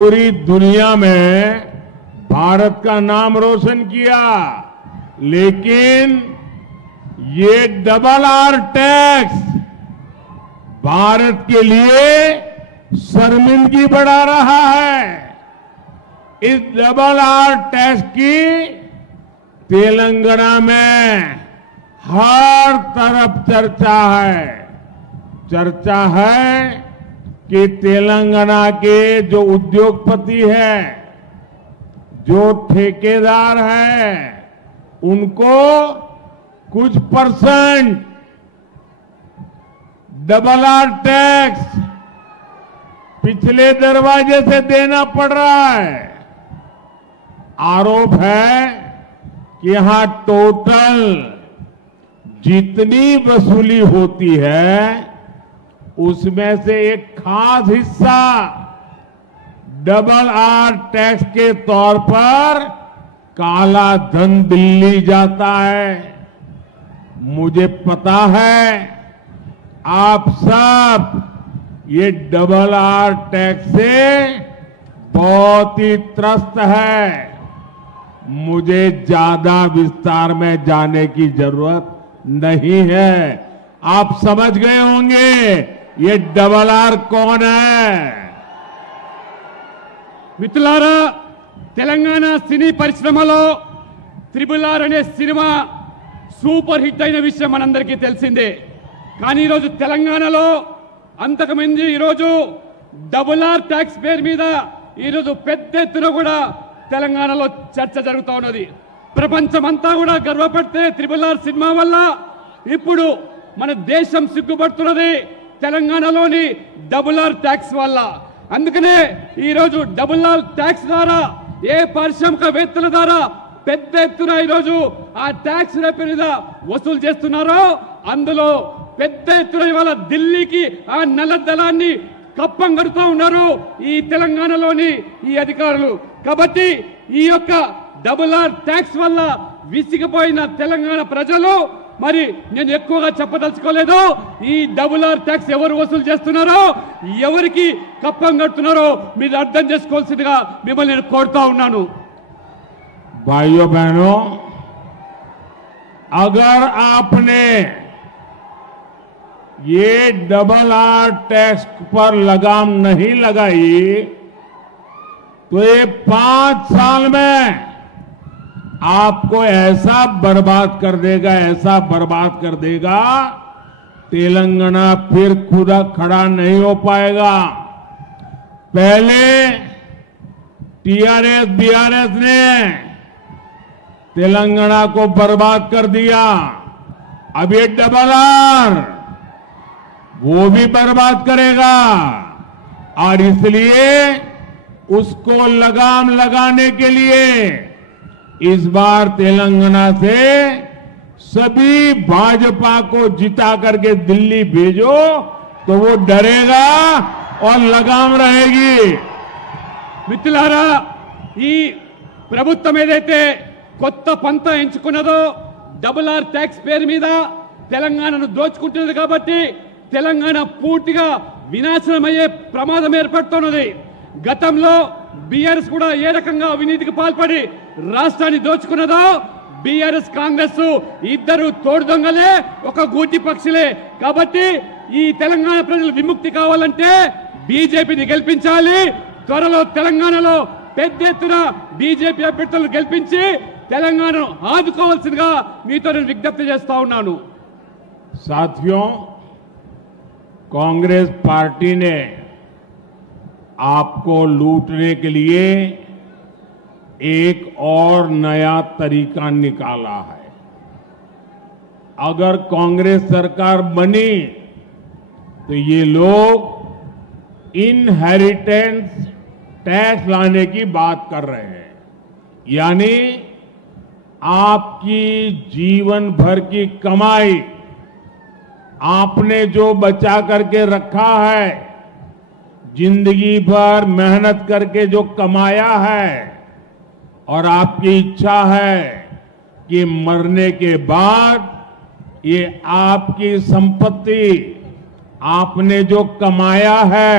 पूरी दुनिया में भारत का नाम रोशन किया, लेकिन ये डबल आर टैक्स भारत के लिए शर्मिंदगी बढ़ा रहा है। इस डबल आर टैक्स की तेलंगाना में हर तरफ चर्चा है कि तेलंगाना के जो उद्योगपति हैं, जो ठेकेदार हैं, उनको कुछ परसेंट डबल आर टैक्स पिछले दरवाजे से देना पड़ रहा है। आरोप है कि यहां टोटल जितनी वसूली होती है उसमें से एक खास हिस्सा डबल आर टैक्स के तौर पर काला धन दिल्ली जाता है। मुझे पता है आप सब ये डबल आर टैक्स से बहुत ही त्रस्त है। मुझे ज्यादा विस्तार में जाने की जरूरत नहीं है। आप समझ गए होंगे ये डबल आर कौन है। మిత్రులారా, తెలంగాణ సినీ పరిశ్రమలో త్రిబుల్ ఆర్ అనే సినిమా సూపర్ హిట్ అయిన విషయం మనందరికీ తెలిసిందే. కానీ ఈరోజు తెలంగాణలో అంతకుముందు ఈరోజు డబుల్ ఆర్ ట్యాక్స్ పేరు మీద ఈరోజు పెద్ద ఎత్తున కూడా తెలంగాణలో చర్చ జరుగుతూ ఉన్నది. ప్రపంచమంతా కూడా గర్వపడితే త్రిబుల్ ఆర్ సినిమా వల్ల ఇప్పుడు మన దేశం సిగ్గుపడుతున్నది తెలంగాణలోని డబుల్ ఆర్ ట్యాక్స్ వల్ల. అందుకనే ఈరోజు డబుల్ ఆర్ ట్యాక్స్ ద్వారా ఏ పారిశ్రామికవేత్తల ద్వారా పెద్ద ఎత్తున ఈరోజు ఆ ట్యాక్స్ మీద వసూలు చేస్తున్నారో అందులో పెద్ద ఎత్తున ఇవాళ ఢిల్లీకి ఆ నల్లధనాన్ని కప్పం కడుతూ ఉన్నారు ఈ తెలంగాణలోని ఈ అధికారులు. కాబట్టి ఈ యొక్క డబుల్ ఆర్ ట్యాక్స్ వల్ల విసిగిపోయిన తెలంగాణ ప్రజలు, మరి నేను ఎక్కువగా చెప్పదలుచుకోలేదు, ఈ డబుల్ ఆర్ ట్యాక్స్ ఎవరు వసూలు చేస్తున్నారో, ఎవరికి కప్పం కడుతున్నారో మీరు అర్థం చేసుకోవాల్సిందిగా మిమ్మల్ని నేను కోరుతా ఉన్నాను. भाइयों बहनों, अगर आपने ये डबल आर टैक्स पर लगाम नहीं लगाई तो ये 5 साल में आपको ऐसा बर्बाद कर देगा, तेलंगाना फिर खुदा खड़ा नहीं हो पाएगा। पहले टीआरएस बीआरएस ने तेलंगाना को बर्बाद कर दिया, अब ये डबल आर वो भी बर्बाद करेगा। और इसलिए उसको लगाम लगाने के लिए इस बार तेलंगाना से सभी भाजपा को जिता करके दिल्ली भेजो तो वो डरेगा और लगाम रहेगी। మిత్రులారా, ఈ ప్రభుత్వం ఏదైతే కొత్త పంత ఎంచుకున్నదో డబుల్ ఆర్ ట్యాక్స్ పేరు మీద తెలంగాణను దోచుకుంటున్నది కాబట్టి తెలంగాణ పూర్తిగా వినాశనమయ్యే ప్రమాదం ఏర్పడుతున్నది. గతంలో బీఆర్ఎస్ కూడా ఏ రకంగా అవినీతికి పాల్పడి రాష్ట్రాన్ని దోచుకున్నదో, బీఆర్ఎస్ కాంగ్రెస్ ఇద్దరు తోడు దొంగలే, ఒక గూటి పక్షులే. కాబట్టి ఈ తెలంగాణ ప్రజలు విముక్తి కావాలంటే బీజేపీని గెలిపించాలి. త్వరలో తెలంగాణలో పెద్ద ఎత్తున బీజేపీ అభ్యర్థులను గెలిపించి తెలంగాణను ఆదుకోవాల్సిందిగా మీతో నేను విజ్ఞప్తి చేస్తా ఉన్నాను. साथियों, कांग्रेस पार्टी ने आपको लूटने के लिए एक और नया तरीका निकाला है। अगर कांग्रेस सरकार बनी तो ये लोग इनहेरिटेंस टैक्स लाने की बात कर रहे हैं, यानी आपकी जीवन भर की कमाई, आपने जो बचा करके रखा है, जिंदगी भर मेहनत करके जो कमाया है, और आपकी इच्छा है कि मरने के बाद ये आपकी संपत्ति, आपने जो कमाया है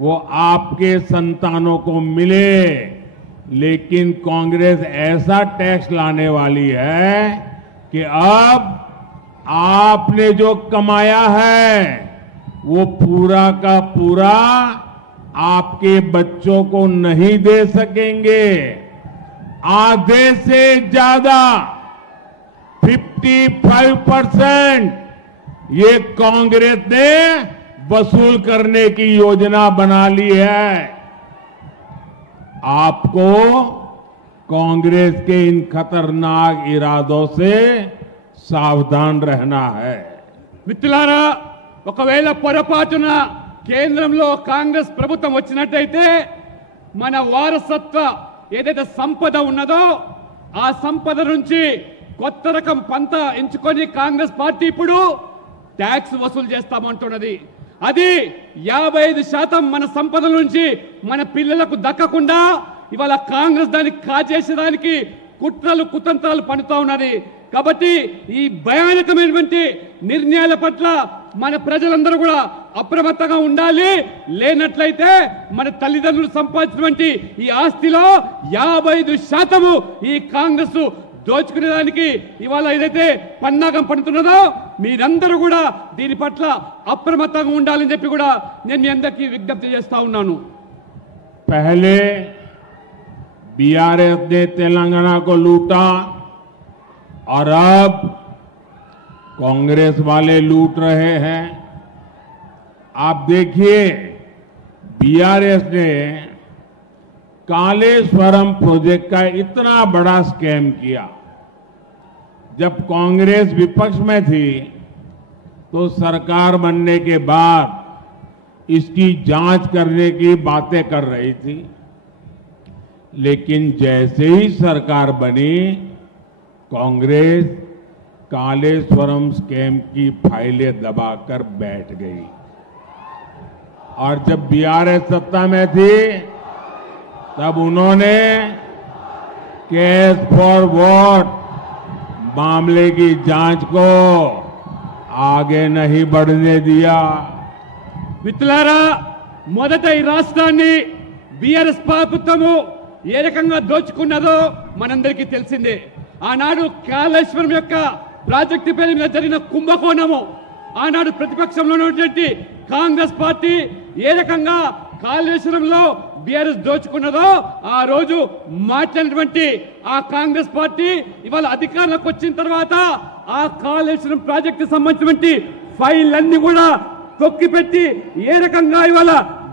वो आपके संतानों को मिले, लेकिन कांग्रेस ऐसा टैक्स लाने वाली है कि अब आपने जो कमाया है वो पूरा का पूरा आपके बच्चों को नहीं दे सकेंगे। आधे से ज्यादा 55% ये कांग्रेस ने वसूल करने की योजना बना ली है। आपको कांग्रेस के इन खतरनाक इरादों से सावधान रहना है। మిత్రులారా, ఒకవేళ పొరపాటున కేంద్రంలో కాంగ్రెస్ ప్రభుత్వం వచ్చినట్టయితే మన వారసత్వ ఏదైతే సంపద ఉన్నదో ఆ సంపద నుంచి కొత్త రకం పంత ఎంచుకొని కాంగ్రెస్ పార్టీ ఇప్పుడు ట్యాక్స్ వసూలు చేస్తామంటున్నది. అది 55% మన సంపద నుంచి మన పిల్లలకు దక్కకుండా ఇవాళ కాంగ్రెస్ దాన్ని కాజేసేదానికి కుట్రలు కుతంత్రాలు పన్నుతా ఉన్నది. కాబట్టి ఈ భయానకమైనటువంటి నిర్ణయాల పట్ల మన ప్రజలందరూ కూడా అప్రమత్తంగా ఉండాలి. లేనట్లయితే మన తల్లిదండ్రులు సంపాదించినటువంటి ఈ ఆస్తిలో 55% ఈ కాంగ్రెస్ దోచుకునేదానికి ఇవాళ ఏదైతే పన్నాగం పడుతున్నదో మీరందరూ కూడా దీని పట్ల అప్రమత్తంగా ఉండాలని చెప్పి కూడా నేను మీ అందరికీ విజ్ఞప్తి చేస్తా ఉన్నాను. पहले बीआरएस ने तेलंगाना को लूटा और अब कांग्रेस वाले लूट रहे हैं। आप देखिए, बीआरएस ने कालेश्वरम प्रोजेक्ट का इतना बड़ा स्कैम किया। जब कांग्रेस विपक्ष में थी तो सरकार बनने के बाद इसकी जांच करने की बातें कर रही थी, लेकिन जैसे ही सरकार बनी कांग्रेस कालेश्वरम स्कैम की फाइलें दबाकर बैठ गई। और जब बीआरएस सत्ता में थी तब उन्होंने केस फॉर वोट मामले की जांच को आगे नहीं बढ़ने दिया। మిత్రులారా, మొదట ఈ రాష్ట్రాన్ని బీఆర్ఎస్ ప్రభుత్వము ఏ రకంగా దోచుకున్నదో మనందరికీ తెలిసిందే. ఆనాడు కాళేశ్వరం యొక్క ప్రాజెక్టు పేరు మీద జరిగిన కుంభకోణము, ఆనాడు ప్రతిపక్షంలో ఉన్నటువంటి కాంగ్రెస్ పార్టీ ఏ రకంగా కాళేశ్వరంలో బీఆర్ఎస్ దోచుకున్నదో ఆ రోజు మాట్లాడినటువంటి ఆ కాంగ్రెస్ పార్టీ ఇవాళ అధికారంలోకి వచ్చిన తర్వాత ఆ కాళేశ్వరం ప్రాజెక్టు సంబంధించినటువంటి ఫైల్ అన్ని కూడా తొక్కిపెట్టి ఏ రకంగా ఇవాళ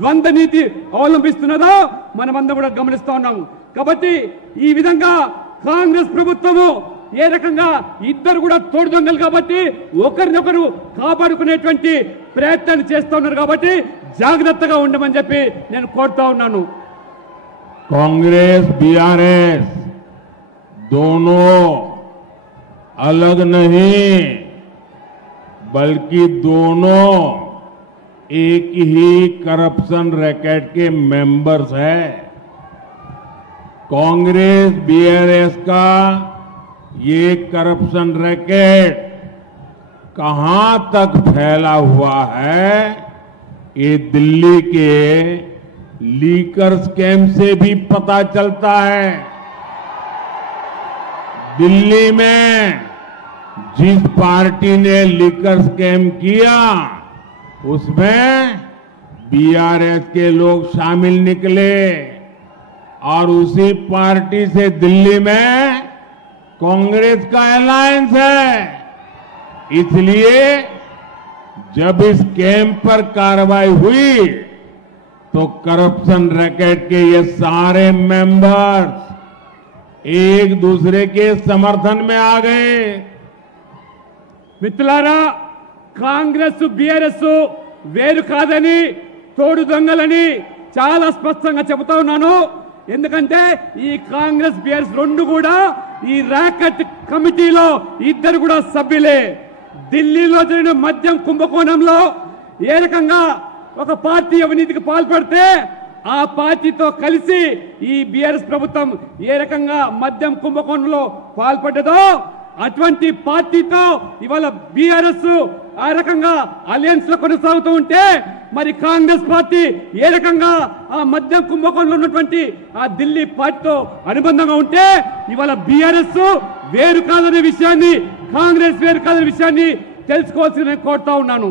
ద్వంద్వ నీతి అవలంబిస్తున్నదో మనమందరం కూడా గమనిస్తా ఉన్నాము. కాబట్టి ఈ విధంగా కాంగ్రెస్ ప్రభుత్వము ఏ రకంగా ఇద్దరు కూడా తోడు దొంగలు కాబట్టి ఒకరినొకరు కాపాడుకునేటువంటి ప్రయత్నాన్ని చేస్తూ ఉన్నారు. కాబట్టి జాగ్రత్తగా ఉండమని చెప్పి నేను కోరుతా ఉన్నాను. कांग्रेस बीआरएस दोनों अलग नहीं बल्कि दोनों एक ही करप्शन रैकेट के मेंबर्स हैं। कांग्रेस बीआरएस का ये करप्शन रैकेट कहां तक फैला हुआ है ये दिल्ली के लीकर स्कैम से भी पता चलता है। दिल्ली में जिस पार्टी ने लीकर स्कैम किया उसमें बीआरएस के लोग शामिल निकले और उसी पार्टी से दिल्ली में कांग्रेस का अलायंस है। इसलिए जब इस कैंप पर कार्रवाई हुई तो करप्शन रैकेट के ये सारे मेंबर्स एक दूसरे के समर्थन में आ गए। మిత్రులారా, కాంగ్రెస్ బీఆర్ఎస్ వేరు కాదని తోడు దొంగలని చాలా స్పష్టంగా చెబుతా ఉన్నాను. ఎందుకంటే ఈ కాంగ్రెస్ బీఆర్ఎస్ రెండు కూడా ఈ ర్యాకెట్ కమిటీలో ఇద్దరు కూడా సభ్యులే. ఢిల్లీలో జరిగిన మద్యం కుంభకోణంలో ఏ రకంగా ఒక పార్టీ అవినీతికి పాల్పడితే ఆ పార్టీతో కలిసి ఈ బీఆర్ఎస్ ప్రభుత్వం ఏ రకంగా మద్యం కుంభకోణంలో పాల్పడ్డదో అటువంటి పార్టీతో ఇవాళ బీఆర్ఎస్ ఆ రకంగా అలయన్స్ లో కొనసాగుతూ ఉంటే మరి కాంగ్రెస్ పార్టీ ఏ రకంగా ఆ మద్యం కుంభకోణంలో ఉన్నటువంటి ఆ ఢిల్లీ పార్టీతో అనుబంధంగా ఉంటే ఇవాళ బీఆర్ఎస్ వేరు కాదనే విషయాన్ని, కాంగ్రెస్ వేరు కాదనే విషయాన్ని తెలుసుకోవాల్సిందని కోరుతా ఉన్నాను.